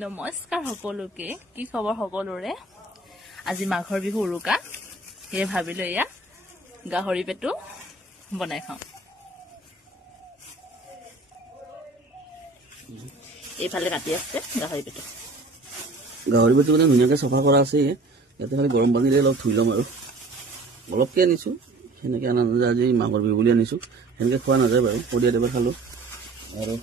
নমস্কাৰ সকলোকে কি খবৰ সকলোৰে আজি মাঘৰ বিহু উৰুকা হে ভাবিলো ইয়া গাহৰি পেটু বনাই খাও এইফালে কাটি আছে গাহৰি পেটু মানে ধুনিয়াকে সফা কৰা আছে ইয়াতে খালি গৰম পানীৰে অলপ ধুই লম আৰু অলপকে আনিছো সেনেকে আনা নাযায় আজি মাঘৰ বিহু বুলি আনিছো সেনেকে খোৱা নাযায় বাৰু পদিয়া দেবা খালো আৰু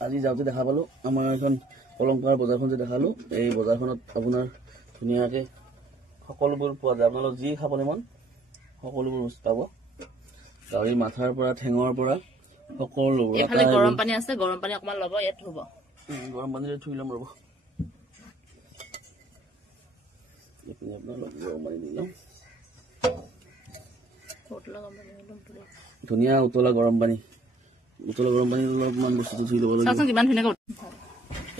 আজি যাওঁতে দেখা পালো আমাৰ এখন অলংকাৰ বজাৰখন যে দেখালো এই বজাৰখনত আপোনাৰ ধুনিয়াকে সকলোবোৰ পোৱা যায় আপোনালোক যি খাবলৈ মন সকলোবোৰ বস্তু পাব গাহৰি মাথাৰ পৰা ঠেঙৰ পৰা সকলো এফালে গৰম পানী আছে গৰম পানী অকমান লব ইয়াত থব গৰম পানীৰে থুই লম ৰব এইপিনে আপোনালোক গৰম পানী দি লম ধুনীয়া উতলা গৰম পানী অলপমান বস্তুটো ধুই ল'ব লাগিব কিমান ধুনীয়াকে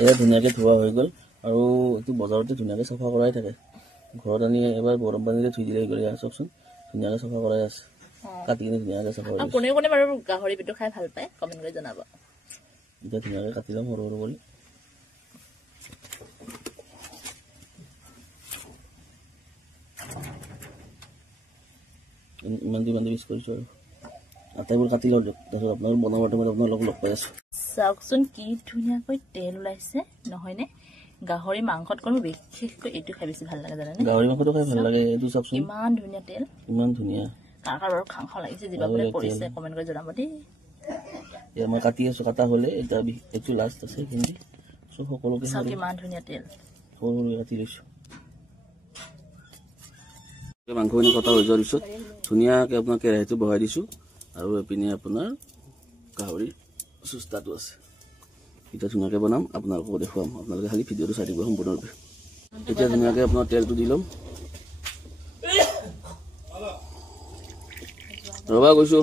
এয়া ধুনীয়াকে ধোৱা হৈ গ'ল আৰু এইটো বজাৰতে ধুনীয়াকে চাফা কৰাই থাকে ঘৰত আনি এবাৰ গৰম পানীৰে ধুই দিলে গ'লে চাওকচোন ধুনীয়াকে চাফা কৰাই আছে কাটি কিনে ধুনীয়াকে চাফা কৰি কোনে কোনে বাৰু গাহৰি পেটু খাই ভাল পায় কমেন্ট কৰি জনাব এতিয়া ধুনীয়াকে কাটি লম সৰু সৰু কৰি ইমান বিশ কৰিছো আৰু আটাইবোৰ কাটি লওঁ তাৰপিছত আপোনাৰ বনাবৰ টাইমত আপোনালোক লগ পাই আছো চাওকচোন কি ধুনীয়াকৈ তেল ওলাইছে নহয়নে গাহৰি মাংসত কোনো বিশেষকৈ এইটো খাই বেছি ভাল লাগে জানেনে গাহৰি মাংসটো খাই ভাল লাগে এইটো চাওকচোন ইমান ধুনীয়া তেল ইমান ধুনীয়া কাকাৰ বাৰু খাং খাং লাগিছে জিভাতে পৰিছে কমেন্ট কৰি জনাব দেই এ মই কাটি আছো কাটা হলে এটা একটু লাষ্ট আছে কিন্তু সব সকলোকে চাওক ইমান ধুনীয়া তেল সৰু সৰু কাটি লৈছো মাংসখিনি কটা হৈ যোৱাৰ পিছত ধুনীয়াকে আপোনাৰ কেৰাহীটো বহাই দিছো আৰু এপিনে আপোনাৰ গাহৰি সুস্তাটো আছে এটা ধুনীয়াকে বনাম আপোনালোকক দেখুৱাম আপোনালোকে খালি ভিডিঅ'টো চাই দিব সম্পূৰ্ণৰূপে এতিয়া ধুনীয়াকে আপোনাৰ তেলটো দি লম ৰবা গৈছো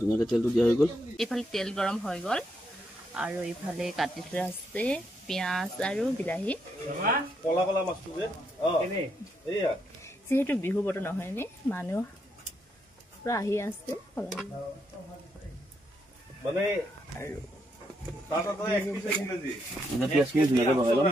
ধুনীয়াকে তেলটো দিয়া হৈ গ'ল এইফালে তেল গৰম হৈ গ'ল আৰু এইফালে কাটি থোৱা আছে পিয়াজ আৰু বিলাহী কলা কলা মাছটো যে এয়া যেহেতু বিহু বতৰ নহয় নে মানুহ পুৰা আহি আছে মানে তাতো এক পিস কিলো জি এটা পিয়াজ কি ধুনীয়াকে বহাই লম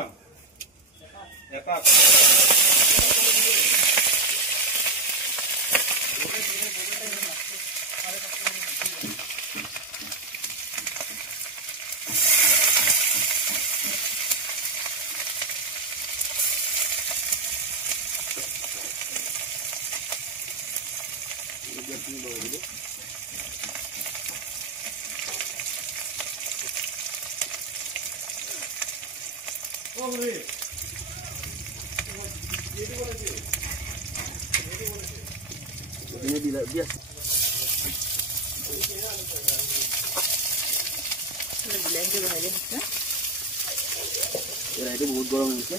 এটা বহুত গৰম হৈছে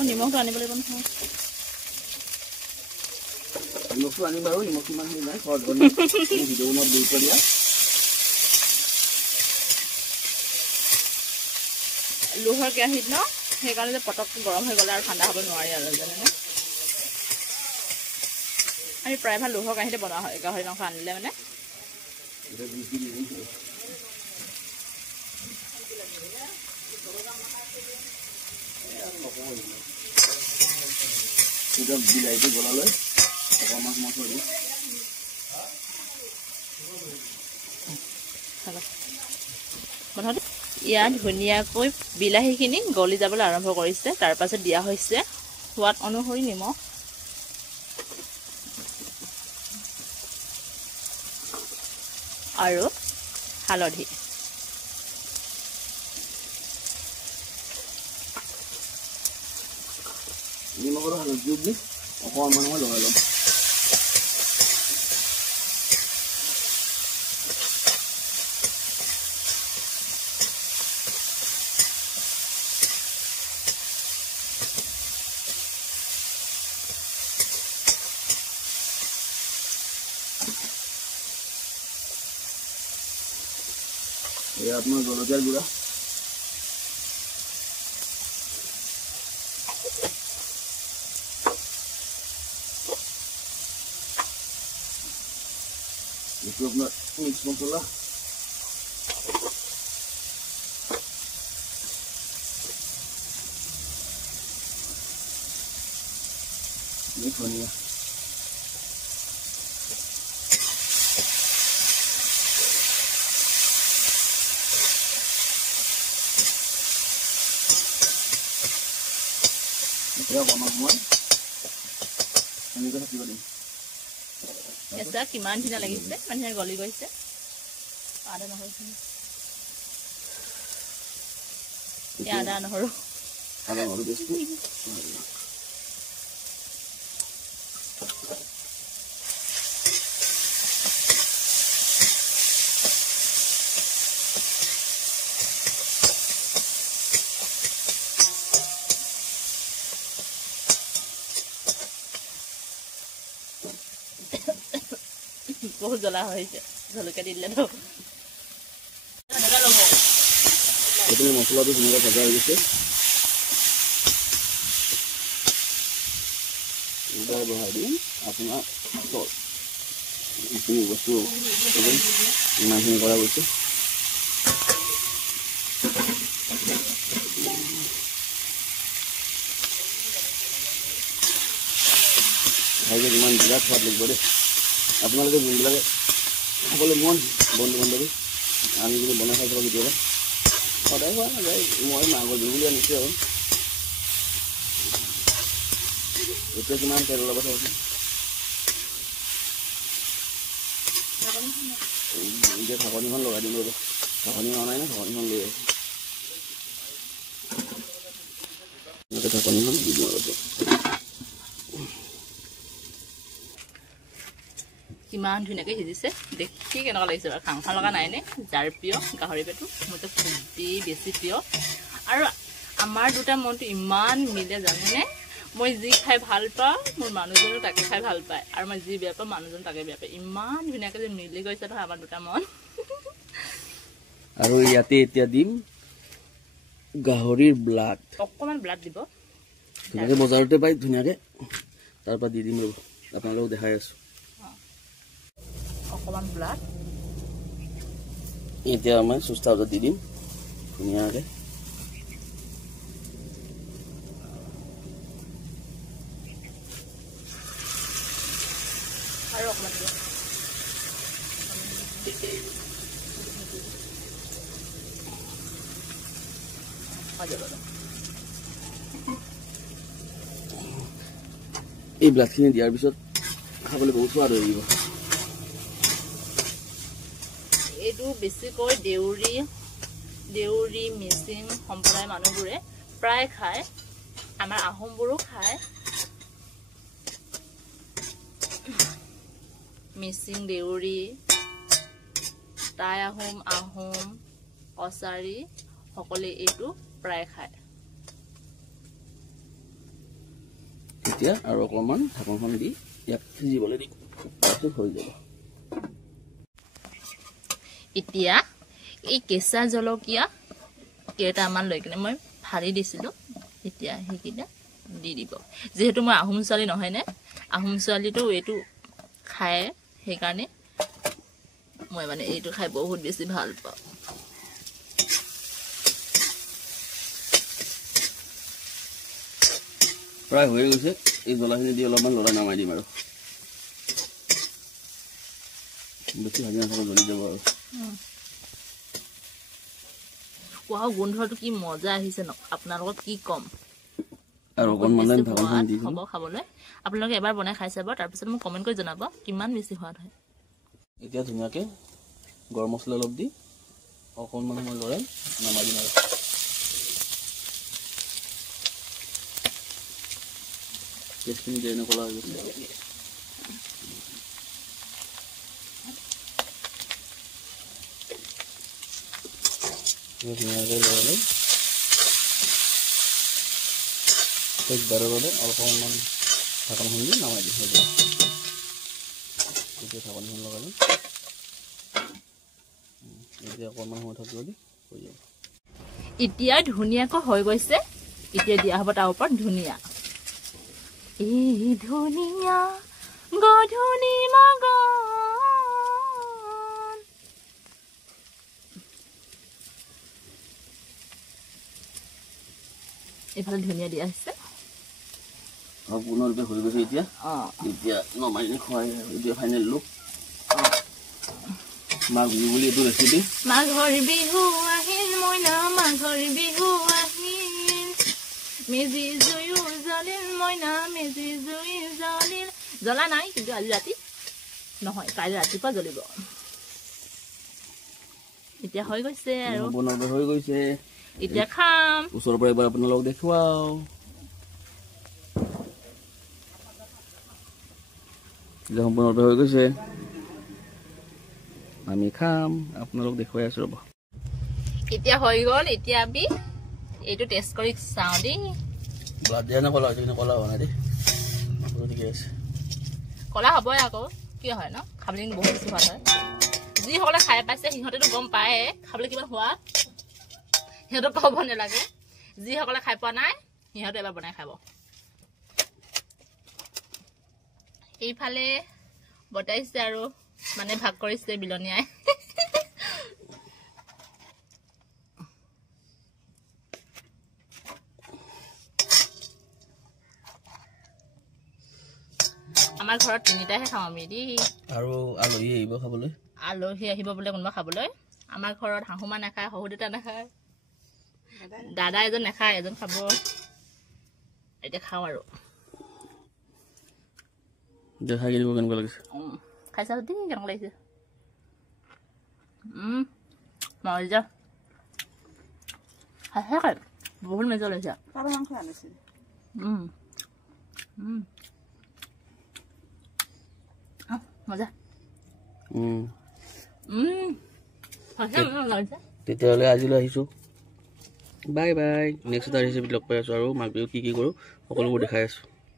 নিমখটো আনিব লাগিব নহয় নিমখটো আনিম বাৰু নিমখ কিমান নাই ভিডিঅ' বনোৱাত গুৰুত্ব দিয়া লোহাৰ কেৰাহীত ন সেইকাৰণে যে পটককৈ গৰম হৈ গ'লে আৰু ঠাণ্ডা হ'ব নোৱাৰি আৰু জানেনে আমি প্ৰায়ভাগ লোহাৰ কেৰাহীতে বনোৱা হয় গাহৰি মাংস আনিলে মানে বিলাহীটো গলালৈ ইয়াত ধুনীয়াকৈ বিলাহীখিনি গলি যাবলৈ আৰম্ভ কৰিছে তাৰ পাছত দিয়া হৈছে সোৱাদ অনুসৰি নিমখ আৰু হালধি নিমখ আৰু হালধি দি অকণমান সময় লগাই ল'ম আপনার জলকিয়ার গুঁড়া একটু আপনার মিক্স মশলা ধনিয়া এতিয়া বনাম মই এনেকৈ থাকিব দিম এটা কিমান ধুনীয়া লাগিছে মানে গলি গৈছে আদা নহৰু আদা নহৰু বেছি বহুত জ্বলা হৈছে জলকীয়া দি দিলে তো এইখিনি মছলাটো ধুনীয়াকৈ ভজা হৈ গৈছে এইবাৰ বহাই দিম আপোনাৰ চল এইখিনি বস্তু ইমানখিনি কৰা গৈছে খাইকে কিমান বিৰাট সোৱাদ লাগিব দেই আপোনালোকে যোনবিলাকে খাবলৈ মন বন্ধু বান্ধৱী আনি কিনে বনাই খাই চাব কেতিয়াবা সদায় খোৱা নাযায় মই মাঘৰ বিহু বুলি আনিছোঁ আৰু এতিয়া কিমান তেল ওলাব চাবচোন এতিয়া ঢাকনিখন লগাই দিম ৰ'ব ঢাকনি হোৱা নাই ন ঢাকনিখন লৈ আহিছোঁ এনেকৈ ঢাকনিখন দি দিম ৰ'ব কিমান ধুনীয়াকৈ সিজিছে দেখি কেনেকুৱা লাগিছে বাৰু খাওঁ খাওঁ লগা নাই নে যাৰ প্ৰিয় গাহৰি পেটু মইতো খুবেই বেছি প্ৰিয় আৰু আমাৰ দুটা মনটো ইমান মিলে জানেনে মই যি খাই ভাল পাওঁ মোৰ মানুহজনো তাকে খাই ভাল পায় আৰু মই যি বেয়া পাওঁ মানুহজন তাকে বেয়া পায় ইমান ধুনীয়াকৈ যে মিলি গৈছে নহয় আমাৰ দুটা মন আৰু ইয়াতে এতিয়া দিম গাহৰিৰ ব্লাড অকণমান ব্লাড দিব ধুনীয়াকৈ বজাৰতে পাই ধুনীয়াকৈ তাৰপৰা দি দিম ৰ'ব আপোনালোকক দেখাই আছোঁ অকণমান ব্লাড এতিয়া মই সুস্থা হাতত দি দিম ধুনীয়াকৈ আৰু অকণমান দিব এই ব্লাডখিনি দিয়াৰ পিছত খাবলৈ বহুত সোৱাদ হৈ আহিব এইটো বেছিকৈ দেউৰী মিচিং সম্প্ৰদায়ৰ মানুহবোৰে প্ৰায় খায় আমাৰ আহোমবোৰো খায় মিচিং দেউৰী টাই আহোম কছাৰী সকলোৱে এইটো প্ৰায় খায় এতিয়া আৰু অকণমান ঢাকনখন দি ইয়াক সিজিবলৈ দিম তাৰপিছত হৈ যাব এতিয়া এই কেঁচা জলকীয়া কেইটামান লৈ কিনে মই ফালি দিছিলোঁ এতিয়া সেইকেইটা দি দিব যিহেতু মই আহোম ছোৱালী নহয়নে আহোম ছোৱালীটো এইটো খায় সেইকাৰণে মই মানে এইটো খাই বহুত বেছি ভাল পাওঁ প্ৰায় হৈ গৈছে এই জ্বলাখিনি দি অলপমান লৰাই নামাই দিম আৰু বেছি ভাজি নাথাকো জ্বলি যাব আৰু wow গোন্ধটো কি মজা আহিছে ন আপোনালোকক কি কম আৰু অকণমান ঢাকনখন দি হ'ব খাবলৈ আপোনালোকে এবাৰ বনাই খাই চাব তাৰ পিছত মোক কমেন্ট কৰি জনাব কিমান বেছি সোৱাদ হয় এতিয়া ধুনীয়াকৈ গৰম মছলা অলপ দি অকণমান সময় লৰাই নামাই দিম আৰু টেষ্টখিনি যেনে ক'লা হৈ গৈছে ধুনীয়াকৈ লৰাই একবাৰৰ বাবে অকণমান ঢাকনখন দি নামাই দিম হৈ যাব এতিয়া ঢাকনিখন লগালে এতিয়া অকণমান সময় থাকিব দি হৈ যাব এতিয়া ধুনীয়াকৈ হৈ গৈছে এতিয়া দিয়া হ'ব তাৰ ওপৰত ধুনীয়া এই ধুনীয়া গধূলি মগন এইফালে ধুনীয়া দিয়া হৈছে সম্পূৰ্ণৰূপে হৈ গৈছে এতিয়া এতিয়া নমাই খুৱাই এতিয়া ফাইনেল লুক মাঘ বিহু বুলি এইটো ৰেচিপি মাঘৰ বিহু আহিল মইনা মাঘৰ বিহু আহিল মেজি জুয়ো জ্বলিল মইনা মেজি জুই জ্বলিল জ্বলা নাই কিন্তু আজি ৰাতি নহয় কাইলৈ ৰাতিপুৱা জ্বলিব এতিয়া হৈ গৈছে আৰু সম্পূৰ্ণৰূপে হৈ গৈছে এতিয়া খাম ওচৰৰ পৰা এবাৰ আপোনালোকক দেখুৱাও এতিয়া সম্পূৰ্ণৰূপে হৈ গৈছে আমি খাম আপোনালোক দেখুৱাই আছো ৰ'ব এতিয়া হৈ গ'ল এতিয়া আমি এইটো টেষ্ট কৰি চাওঁ দেই ব্লাড দিয়া না কলা হৈছে কিন্তু কলা হোৱা নাই দেই ঠিকে আছে কলা হ'বই আকৌ কি হয় ন খাবলৈ বহুত বেছি সোৱাদ হয় যিসকলে খাই পাইছে সিহঁতেতো গম পায়ে খাবলৈ কিমান সোৱাদ সিহঁতক ক'ব নালাগে যিসকলে খাই পোৱা নাই সিহঁতে এবাৰ বনাই খাব এইফালে বটাইছে আৰু মানে ভাগ কৰিছে বিলনীয়াই আমাৰ ঘৰত তিনিটাহে খাওঁ আমি দেই আৰু আলহী আহিব খাবলৈ আলহী আহিব বোলে কোনোবা খাবলৈ আমাৰ ঘৰত শাহুমা নাখায় শহু দেউতা নাখায় দাদা এজন নাখায় এজন খাব এতিয়া খাওঁ আৰু খাই দিব কেনেকুৱা লাগিছে খাইছা দেই কেনেকুৱা লাগিছে মজা খাই বহুত মজা লাগিছে পাৰ মাংস আনিছিল মজা তেতিয়াহ'লে আজিলৈ আহিছোঁ বাই বাই নেক্সট এটা ৰেচিপিত লগ পাই আছোঁ আৰু মাঘ বিহু কি কৰোঁ সকলোবোৰ দেখাই আছোঁ